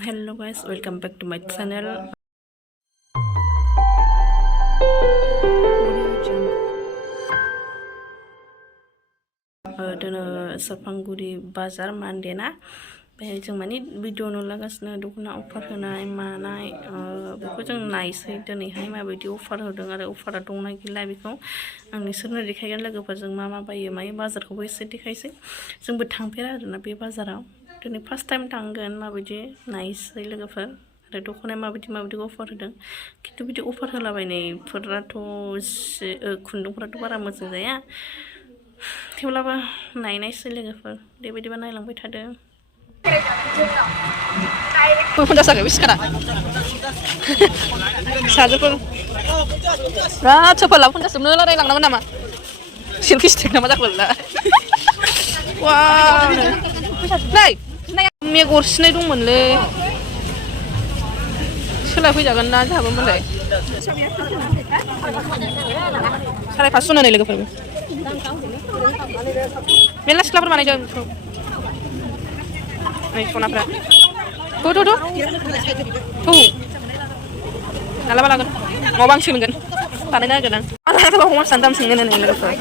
Hello guys, welcome back to my channel. Dono Sapanguri Bazar Mandena. बेहाय जों माने video नुलागासिनो दख'ना अफार होनाय मानाय बेखौ जों नायसै दिनैहाय माबायदि अफार होदों आरो अफारा दंना गैला बेखौ आं नोंसोरनो देखायगोन लोगोफोरजों मा बायो मायो बाजारखौबो एसे देखायसै जोंबो थांफेरा आरोना बे बाजाराव दिनै फार्स्ट टाइम थांगोन माबायदि नायसै लोगोफोर आरो दख'नाया माबायदि अफार होदों खिन्थु बिदि अफार होलाबायनायफोराथ' खुन्दुंफोराथ' बारा मोजां जाया थेवब्लाबो नायनायसै लोगोफोर बेबायदिबा नायलांबाय थादों 혼자 싸게 위스카라 사주분 라 저팔라 혼자 쓰면 너라 랑랑 나마 실키 스틱 나마 작을라 와 나이 나야 미 거스네 दंमोनलै सोलाय फैजागोन ना जाहाबोमोनलाय साराय 500 होनानै लोगोफोर मेला सिख्लाफोर बानायदों Nih, kenapa? Tuh. Nala balagan. Mau bangsin kan? Tanahnya aja kan. Alah, kalau mau santam sini nih lepas.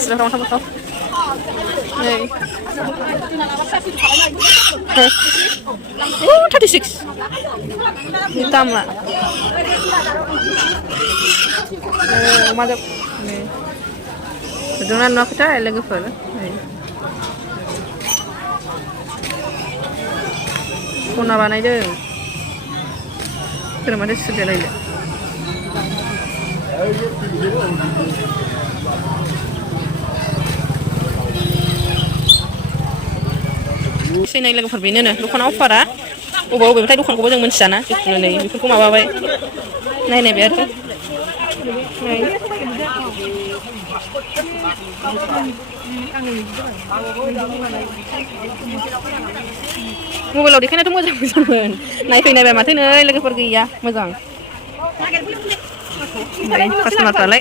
Sudah orang sama kau. Nih. 36. Hitam lah. Mantap. Nih. Jangan nak kita lagi full. Nih. Kona बानायदों सोर माथो सुदेलायले सिनाय लोगोफोर बेनोनो दख'ना अफारा बबेनिफ्राय दखानखौबो जों मिथियाना जिखुनु नै बेफोरखौ माबाबाय नायनाय बे आरो मबाइलाव देखायनायाथ' मोजांमोन नायफैनायबा माथो नै लोगोफोर गैया मोजां कास्टमारफ्रालाय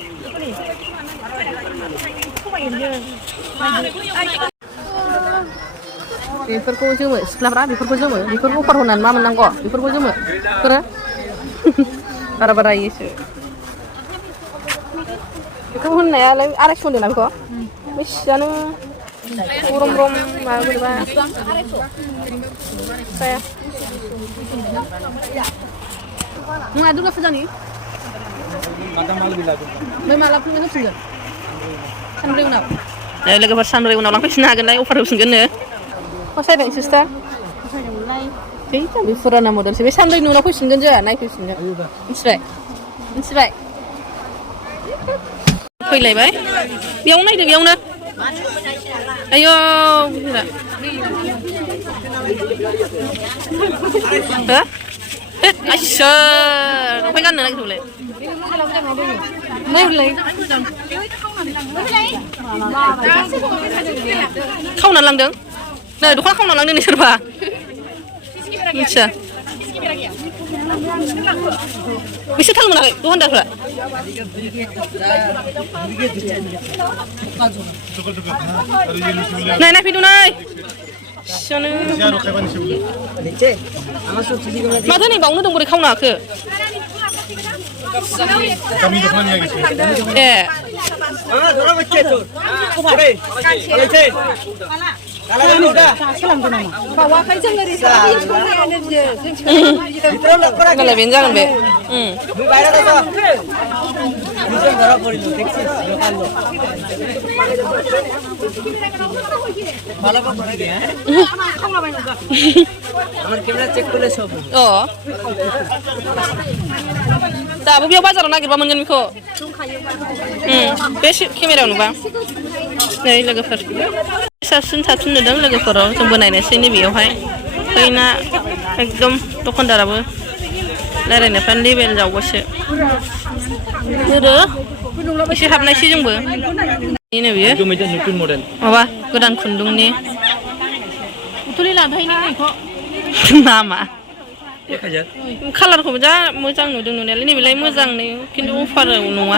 बेफोरखौ जोमो सिख्लाफ्रा बेफोरखौ जोमो बेफोरखौ अफार होनानै मा मोननांगौ बेफोरखौ जोमो बेफोरो बारा इयोसो बेखौ होननायालाय 250 होनदोंना बेखौ बेसेयानो रम माबा बोरैबा saya nggak ada rasa nih malam punya sih Sandri unau lagi pas Sandri unau langsung sih nagen lagi offer usin gini kok saya bang sister saya mulai itu before model sih Sandri unau aku usin gini naik usin gini inspire फैलाय बाय बेयाव नायदो बेयावनो आयो बुरा हो आइसो ओमफ्राय गाननो नागिरदोंलै नायलाय खावना लांदों नै दख'ना खावना लांदों नै सोरबा मिथिया बिसोर थाल मोनाखै दखानदारफ्रा नाय फैदो नाय माथो नै बावनो दं बोरै खावनो हाखो bawakan जों ओरै साफायानो होनलाय बेनो जागोन बे दाबो बेयाव बाजाराव नागिरबा मोनगोन बेखौ बे केमेरायाव नुबा नै लोगोफोर साबसिन नुदों लोगोफोराव जोंबो नायनोसै नैबेयावहाय बैना एकदम दखानदाराबो रायलायनायफ्रा लेभेल जावबासो गोदो एसे हाबनायसै जोंबो बेनो बियो माबा गोदान खुन्दुंनि नामा कालारखौ जा मोजां नुदों नुनायालाय नैबेलाय मोजां खिन्थु अफाराव नङा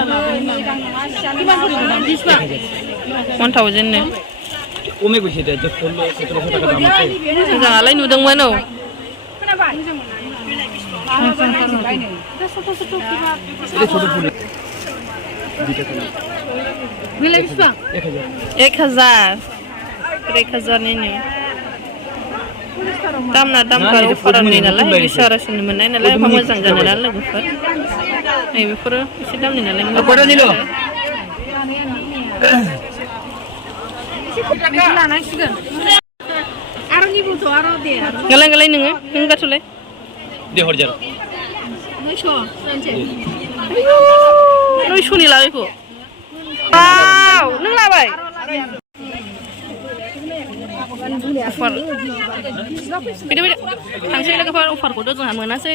1000 नो কমে গৈছে যে 16-17 টাকা দাম আছে मोजाङालाय नुदोंमोन औ Nilai berapa? 1000 1000-नि दामना दामखा अफारनि नालाय बिसारासिन मोननाय नालाय एफा मोजां जानाय नालाय लोगोफोर नै बेफोरो एसे दामनि नालाय मोजां लानांसिगोन आर'निबोथ' आर' दे गालाय गालाय नोङो नों गाथ'लाय दे हरजार 900नि लाबायखौ वाव नों लाबाय अफार बिदि थांसै लोगोफोर अफारखौथ' जोंहा मोनासै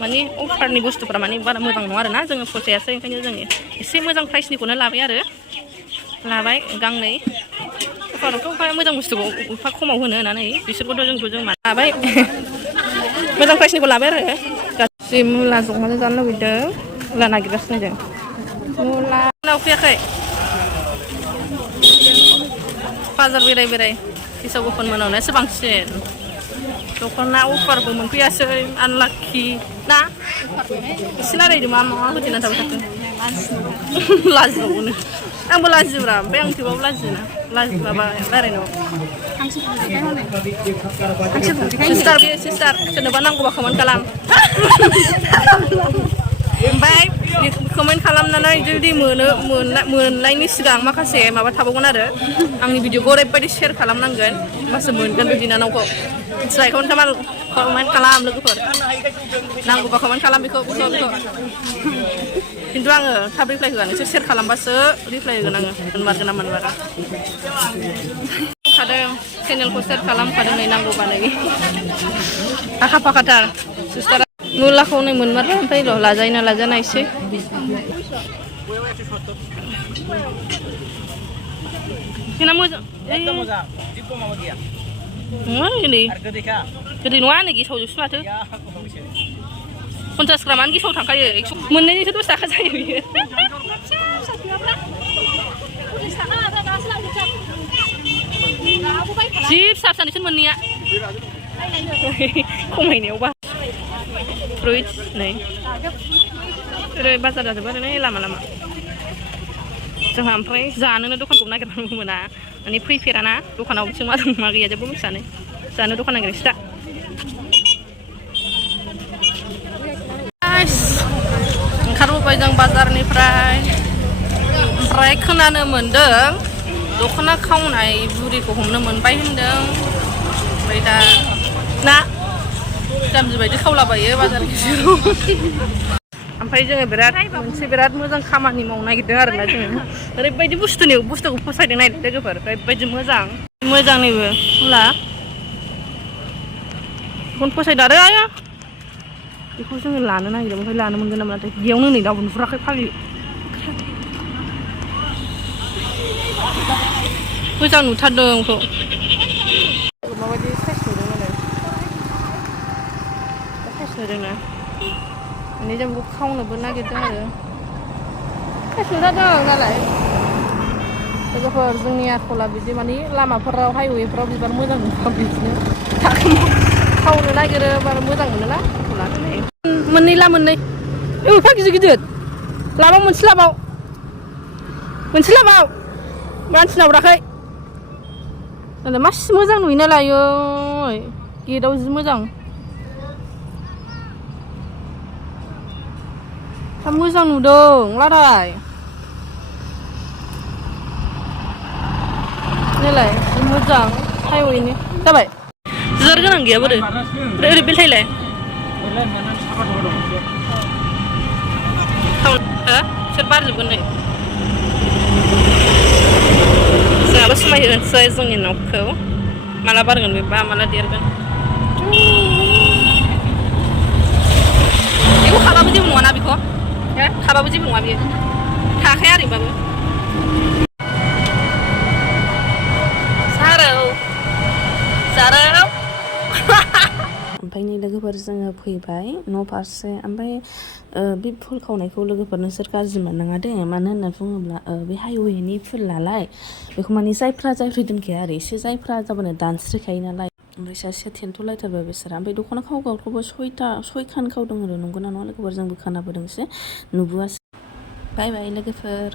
माने अफारनि बुस्थुफोरा माने बारा मोजां नङा आरोना जोङो फसायासै ओंखायनो जों एसे मोजां प्राइसनिखौनो लाबाय आरो लाबाय गांनै अफारावथ' मोजां बुस्थुखौ एफा खमाव होनो होननानै बिसोरखौथ' जों लाबाय मोजां प्राइसनिखौ लाबाय आरो गासै मुला जमाजों जानो लुबैदों मुला नागिरगासिनो जों मुला फैयाखै बाजार बेराय गेसाव गोफोन मोनावनायासो बांसिन दख'ना अफारबो मोनफैयासै आनलाखि ना एसे रायलायदो मा होदेरना थाबाय थाखो लाजिबावोनो आंबो लाजियोब्रा ओमफ्राय आं थेवबाबो लाजियोना लाजिबाबा रायलायनो सिस्टार सोरनोबा नांगौबा कमेन्ट खालाम ओमफ्राय कमेन्ट खालामनानै जुदि मोननायनि सिगां माखासे माबा थाबावगोन आरो आंनि भिडिअखौ ओरैबायदि शेयार खालामनांगोन होमबासो मोनगोन बे बिनानावखौ मिथिबाय कमेन्ट खालाम लोगोफोर नांगौबा कमेन्ट खालाम बेखौ खिन्थु आङो थाब रिप्लाय होआ नोंसोर शेयार खालामबासो रिप्लाय होगोन आङो मोनमारगोन ना मोनमारा खादों चेनेलखौ शेयार खालामखादों नै नांगौबा नै आखा फाखाथार सिस्टारा मुलाखौ नै मोनमारबाय ओमफ्राय र' लाजायोना लाजाया नायसै जोंना मोजां नङा नै गोदै नङा नै गेसावजोबसो माथो 50 ग्रामानो गेसाव थांखायो मोननैनिसो 10 थाखा जायो बियो जि फिसा फिसानिसो मोननैया खमायनायावबा फ्रुइट नै ओरै बाजार जाजोबो आरो नै लामा जोंहा ओमफ्राय जानोनो दखानखौ नागिरनांगौ मोना माने फैफेराना दखानाव बिथिं मा दं मा गैया जेबो मिथियानो जानो दखान नागिरनोसै दा ओंखारबोबाय जों बाजारनिफ्राय ओमफ्राय खोनानो मोन्दों दख'ना खावनाय बुरिखौ हमनो मोनबाय होनदों ओमफ्राय दा ना जाम्बि बायदि खावलाबायो बाजार गेजेराव ओमफ्राय जोङो मोनसे बिराद मोजां खामानि मावनो नागिरदों आरोना जोङो ओरैबायदि बुस्थुखौ फसायदों नायदो लोगोफोर ओरैबायदि मोजां नैबो फुला बेखौनो फसायदों आरो आया बेखौ जोङो लानो नागिरदों ओमफ्राय लानो मोनगोन ना मोनाथाय बेयावनो नै दाबो नुहुराखै फाग्लि मोजां नुथारदों बेखौ माबायदि साइज नुदों साइज नुदोंना माने जों बेखौ खावनोबो नागिरदों आरो साइज नुथारदों नालाय लोगोफोर जोंनि आखला बिदि माने लामाफोराव हाइवेफोराव बिबार मोजां नुबा बिदिनो खावनो नागिरो बारा मोजां मोनोना लानानै मोननै एफा गिदिर लाबाव मोनसे लाबाव मानसि नावराखै मासि मोजां नुयो नालाय गेटआव जि मोजां मोजां नुदों लाराय नालाय मोजां हाइवेनि जाबाय जार गोनां गैया बोरो ओरै बेलथायलाय सोर बारजोबगोन नै जोंहाबो समायहोनोसै जोंनि न'खौ माला बारगोन बेबा माला देरगोन बेखौ खाबाबो जेबो नङाना बेखौ खाबाबो जेबो नङा बेयो थाखाया ओरैबाबो जारौ ओमफ्राय नै लोगोफोर जोङो फैबाय न' फारसे ओमफ्राय बे फुल खावनायखौ लोगोफोर नोंसोर गाज्रि मोननाङा दे मानो होनना बुङोब्ला बे हाइवेनि फुल नालाय बेखौ माने जायफ्रा दोनखाया आरो एसे जायफ्रा जाबानो दानस्रिखायो नालाय ओमफ्राय सासेया थेन्थ'लायथारबाय बेसोरा ओमफ्राय दख'ना खावग्राखौबो सयखान खावदों आरो नंगौना नङा लोगोफोर जोंबो खोनाबोदोंसो नुबोआसै बाय बाय लोगोफोर